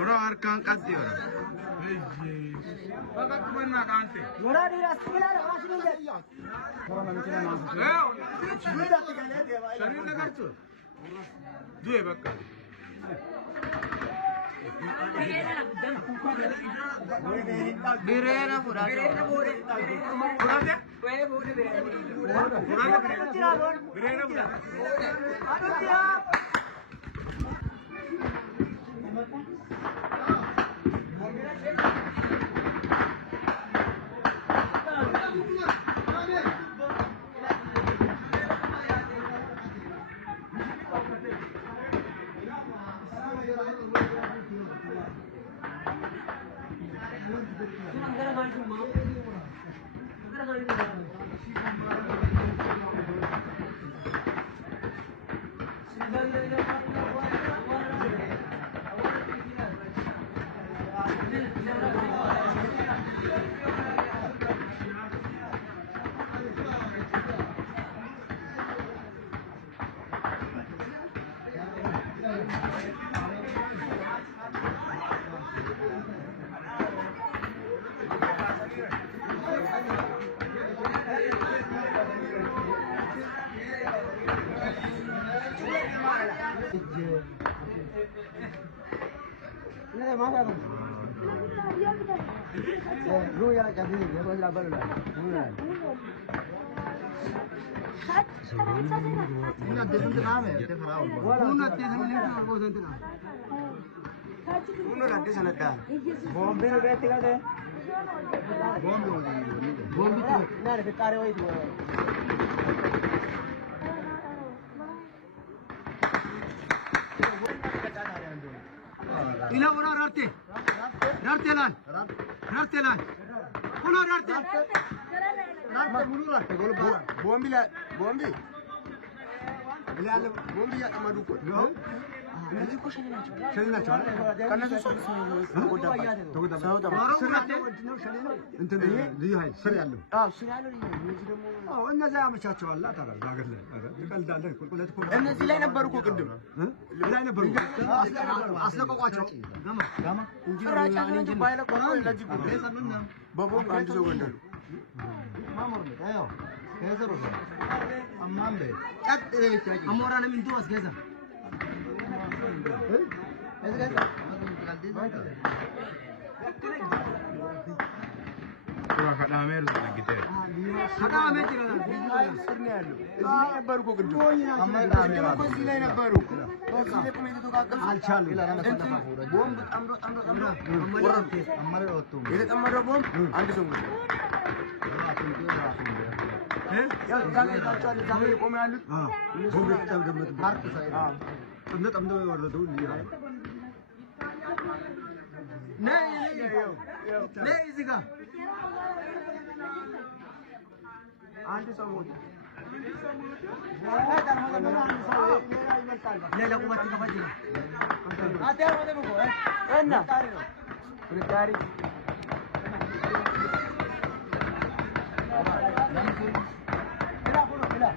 Ora arkan qatti ora. Fakat mana kante? Ora di rasila rasila de. Corona mechina naam. Sharir na karcho. Due bakka. Birena pura. Birena pura. Pura de? Pura pura birena. Birena pura. Anutia. Ruya jadi dia boleh abal lah. Ini ada tentang apa? Ini ada tentang Uno la tesa nata. Bombe no bete kade. Bombe ho di. Bombe tu na re kare hoy tu. Ila ora rarte. Rarte lan. Rarte lan. Uno rarte. Rarte mulu rarte gol ba. Bombe la bombe. Bila bombe ya amadu ko. እነዚህ እኮ ሸኔ ናቸው። ሸኔ ናቸው አይደል? ከነሱ ሶስት ነው ተጎዳባ እንትን ልዩ ኃይል ስር ያለው ስር ያለው እነዚህ ደግሞ እነዛ ያመቻቸዋል። ታዲያ ሀገር ላይ ትቀልዳለህ። ቁልቁለት እኮ እነዚህ ላይ ነበሩ እኮ ቅድም ላይ ነበሩ። አስለቀቋቸው ጋማ ጭራቻቸው እንጂ ባይለቆ ለዚህ ጉዳይ በቦምብ አንድ ሰው ገደሉ። ማሞር ነው ታዮ ከዘሮ አማምበ ቀጥ አሞራንም እንቱ አስገዛ Kurang kada amer gitu. Kada amer tidak. Sirnya alu. Ini baru kok gede. Amer amer. Kok sini na baru. Kok sini pun itu kakak. Alchal. Bom amro. Amer rotu. Ini amer bom. Andi sungguh. Ya kan alchal jangan bom alu. Bom itu dapat bar ke saya. Tanda tanda warna tu lihat. नहीं इसीका आंटी समूह ले लो कुमार का बजी आते हैं वो देखो है ना प्रिकारी मिला